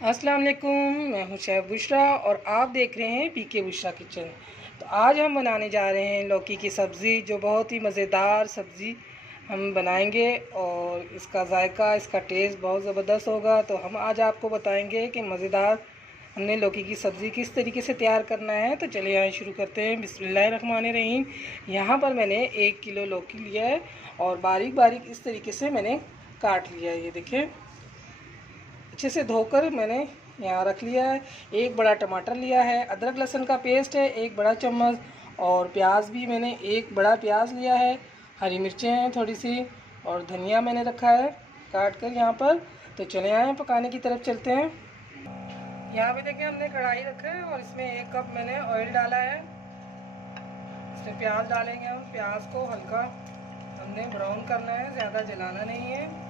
अस्सलाम वालेकुम, मैं हूं शेफ़ बुशरा और आप देख रहे हैं पीके बुशरा किचन। तो आज हम बनाने जा रहे हैं लौकी की सब्ज़ी, जो बहुत ही मज़ेदार सब्ज़ी हम बनाएंगे और इसका जायका, इसका टेस्ट बहुत ज़बरदस्त होगा। तो हम आज आपको बताएंगे कि मज़ेदार हमने लौकी की सब्ज़ी किस तरीके से तैयार करना है। तो चलिए यहाँ शुरू करते हैं। बिस्मिल्लाहिर्रहमानिर्रहीम। यहाँ पर मैंने 1 किलो लौकी लिया है और बारीक बारीक इस तरीके से मैंने काट लिया है। ये देखिए, अच्छे से धोकर मैंने यहाँ रख लिया है। एक बड़ा टमाटर लिया है, अदरक लहसुन का पेस्ट है 1 बड़ा चम्मच, और प्याज भी मैंने 1 बड़ा प्याज लिया है। हरी मिर्चें हैं थोड़ी सी, और धनिया मैंने रखा है काट कर यहाँ पर। तो चले आए पकाने की तरफ चलते हैं। यहाँ पे देखिए, हमने कढ़ाई रखा है और इसमें 1 कप मैंने ऑयल डाला है। इसमें प्याज डालेंगे हम। प्याज को हल्का हमने ब्राउन करना है, ज़्यादा जलाना नहीं है।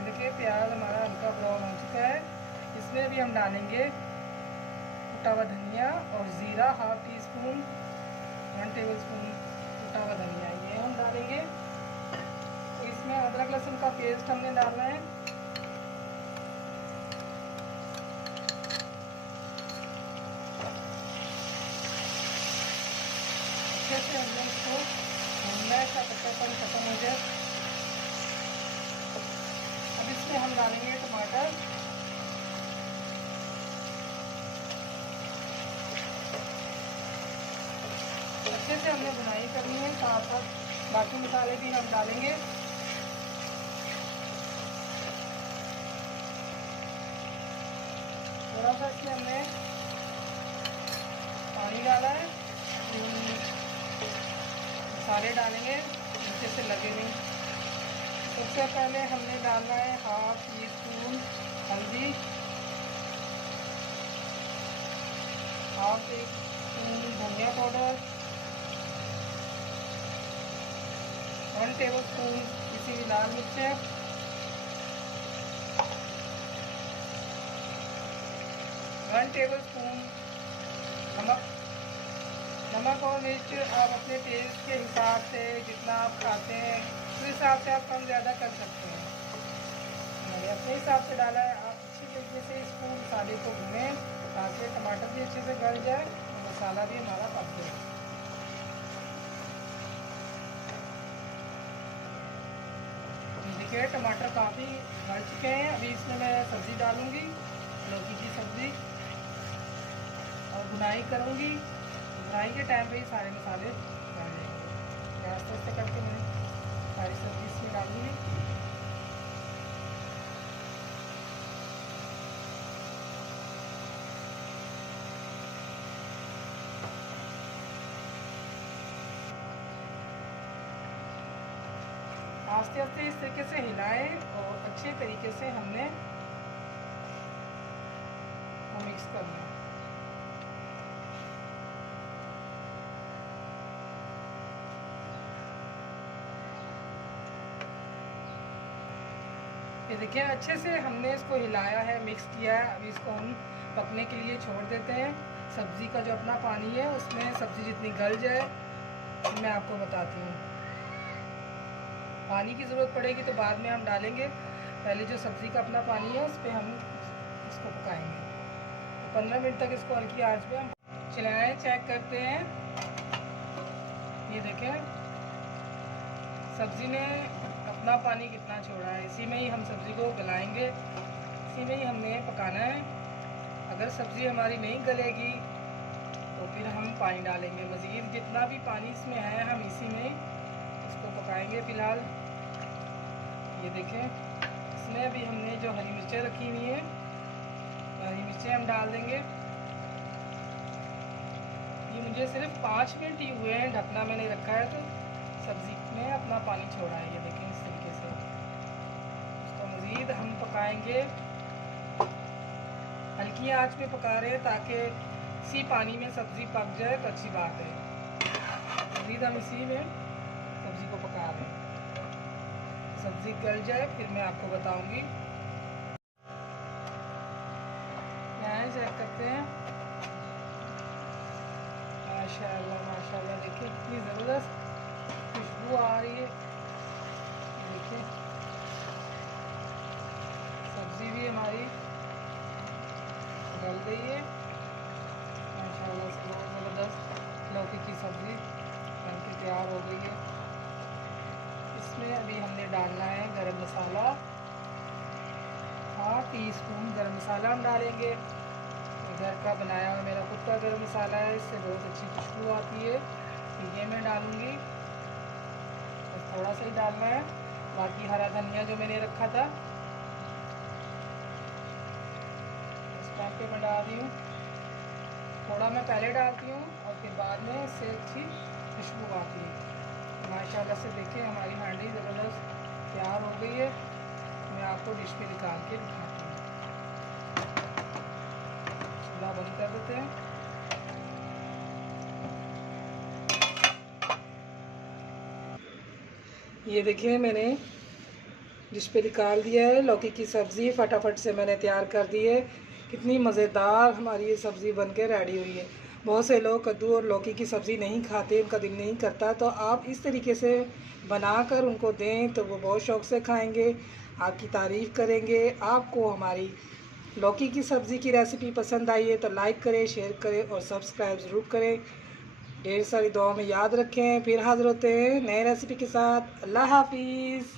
देखिए, प्याज हमारा हल्का ब्राउन हो चुका है। इसमें भी हम डालेंगे कुटा हुआ धनिया और ज़ीरा, 1/2 टीस्पून, 1 टेबलस्पून कुटा हुआ धनिया, ये हम डालेंगे। तो इसमें अदरक लहसुन का पेस्ट हमने डालना है। अच्छे से हमने इसको भूनना है, इसका कच्चापन खत्म हो जाए। अब इसमें हम डालेंगे टमाटर। अच्छे से हमने बुनाई करनी है, साथ साथ बाकी मसाले भी हम डालेंगे। थोड़ा सा इसमें हमने पानी डाला है, मसाले डालेंगे नीचे से लगे नहीं। सबसे पहले हमने डालना है 1/2 टीस्पून हल्दी, 1/2 टीस्पून धनिया पाउडर, 1 टेबलस्पून किसी भी लाल मिर्च, 1 टेबलस्पून नमक। नमक और मिर्च आप अपने टेस्ट के हिसाब से, जितना आप खाते हैं उस हिसाब से आप कम ज़्यादा कर सकते हैं। मैंने अपने हिसाब से डाला है। आप अच्छी तरीके से इसको मसाले को भूनें ताकि टमाटर भी अच्छे से गल जाए और मसाला भी हमारा पक जाए। देखिए, टमाटर काफ़ी गल चुके हैं। अभी इसमें मैं सब्ज़ी डालूँगी, लौकी की सब्ज़ी, और भुनाई करूँगी। भुनाई के टाइम पे ही सारे मसाले डाल देंगे। गैस तो करके मैंने सारी सब्ज़ी इसमें डाली है। आस्ते आस्ते इस तरीके से हिलाएं और अच्छे तरीके से हमने मिक्स करना है। ये देखिए, अच्छे से हमने इसको हिलाया है, मिक्स किया है। अभी इसको हम पकने के लिए छोड़ देते हैं। सब्ज़ी का जो अपना पानी है, उसमें सब्ज़ी जितनी गल जाए मैं आपको बताती हूँ। पानी की ज़रूरत पड़ेगी तो बाद में हम डालेंगे। पहले जो सब्ज़ी का अपना पानी है उस पर हम इसको पकाएंगे। तो 15 मिनट तक इसको हल्की आंच पे हम चलाएं। चेक करते हैं। ये देखें, सब्ज़ी ने अपना पानी कितना छोड़ा है। इसी में ही हम सब्ज़ी को गलाएंगे, इसी में ही हमने पकाना है। अगर सब्ज़ी हमारी नहीं गलेगी तो फिर हम पानी डालेंगे मज़ीद। जितना भी पानी इसमें है हम इसी में इसको पकाएंगे फ़िलहाल। ये देखें, इसमें अभी हमने जो हरी मिर्चें रखी हुई हैं, हरी मिर्चें हम डाल देंगे। ये मुझे सिर्फ 5 मिनट ही हुए हैं, ढकना मैंने रखा है, तो सब्ज़ी में अपना पानी छोड़ा है। ये देखें, इस तरीके से इसको मज़ीद हम पकाएंगे। हल्की आंच पे पका रहे हैं ताकि इसी पानी में सब्ज़ी पक जाए तो अच्छी बात है। मज़ीद हम इसी में सब्ज़ी को पका रहे हैं। सब्ज़ी गल जाए फिर मैं आपको बताऊंगी। यहाँ चेक करते हैं। माशाल्लाह माशाल्लाह, देखिए कितनी ज़बरदस्त तैयार हो गई है। इसमें अभी हमने डालना है गरम मसाला, 1/2 टीस्पून गरम मसाला हम डालेंगे। घर का बनाया हुआ मेरा खुद का गरम मसाला है, इससे बहुत अच्छी खुशबू आती है। तो ये मैं डालूँगी, बस थोड़ा सा ही डालना है। बाकी हरा धनिया जो मैंने रखा था इस टाइम पे मैं डाल रही हूँ। थोड़ा मैं पहले डालती हूँ और फिर बाद में इससे अच्छी खुशबू आती है। माशाल्लाह से देखिए हमारी हांडी ज़बरदस्त तैयार हो गई है। मैं आपको डिश में निकाल के दिखाती हूँ। चूल्हा बंद कर देते हैं। ये देखिए मैंने डिश पे निकाल दिया है। लौकी की सब्ज़ी फटाफट से मैंने तैयार कर दी है। कितनी मज़ेदार हमारी ये सब्ज़ी बन के रेडी हुई है। बहुत से लोग कद्दू और लौकी की सब्ज़ी नहीं खाते, उनका दिल नहीं करता, तो आप इस तरीके से बनाकर उनको दें तो वो बहुत शौक़ से खाएंगे, आपकी तारीफ़ करेंगे। आपको हमारी लौकी की सब्ज़ी की रेसिपी पसंद आई है तो लाइक करें, शेयर करें और सब्सक्राइब ज़रूर करें। ढेर सारी दुआओं में याद रखें। फिर हाज़िर होते हैं नए रेसिपी के साथ। अल्लाह हाफिज़।